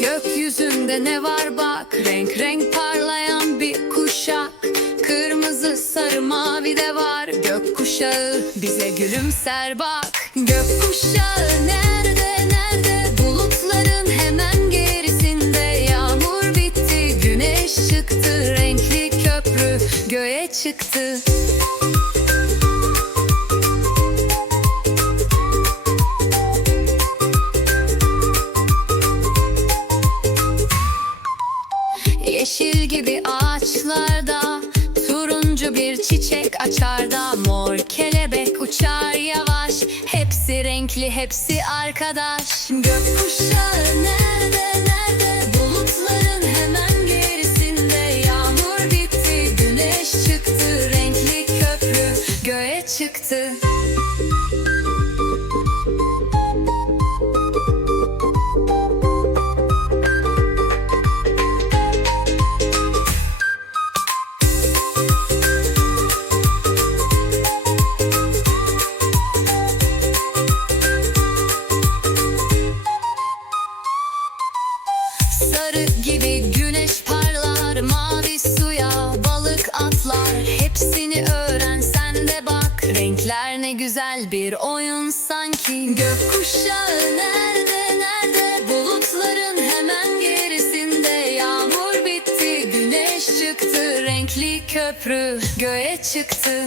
Gökyüzünde ne var bak? Renk renk parlayan bir kuşak. Kırmızı sarı mavi de var. Gökkuşağı bize gülümser bak. Gökkuşağı nerede nerede? Bulutların hemen gerisinde. Yağmur bitti güneş çıktı Renkli köprü göğe çıktı Yeşil gibi ağaçlarda Turuncu bir çiçek açar da Mor kelebek uçar yavaş Hepsi renkli hepsi arkadaş. Gökkuşağı nerede nerede? Bulutların hemen gerisinde. Yağmur bitti güneş çıktı Renkli köprü göğe çıktı Sarı gibi güneş parlar Mavi suya balık atlar. Hepsini öğrensen de bak. Renkler ne güzel bir oyun sanki. Gökkuşağı nerede nerede? Bulutların hemen gerisinde. Yağmur bitti güneş çıktı. Renkli köprü göğe çıktı